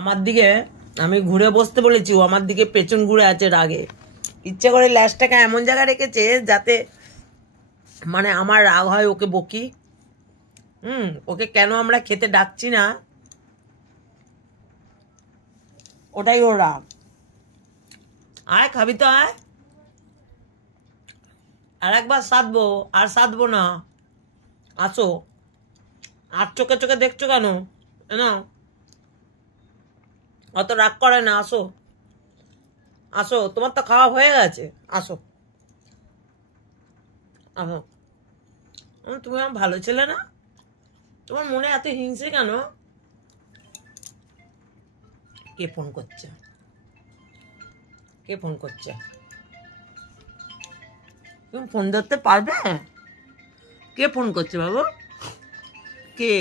আমার দিকে আমি ঘুরে বসতে বলেছি, ও আমার দিকে পেছন ঘুরে আছে রাগে। ইচ্ছে করে ল্যাসটাকে এমন জায়গায় রেখেছে যাতে মানে আমার রাগ হয়, ওকে বকি। ওকে কেন আমরা খেতে ডাকছি না, ওটাই ওর রাগ। আয় খাবি তো, আয়। আর একবার সাধবো, আর সাধবো না। আসো। আর চোখে চোখে দেখছো কেন? না, অত রাগ করে না, আসো। আসো, তোমার তো খাওয়া হয়ে গেছে। আসো, আসো। তুমি আমার ভালো ছেলে না? তোমার মনে এত হিংসে কেন? কে ফোন করছে? কে ফোন করছে? তুমি ফোন ধরতে পারবে? কে ফোন করছে বাবু? কে?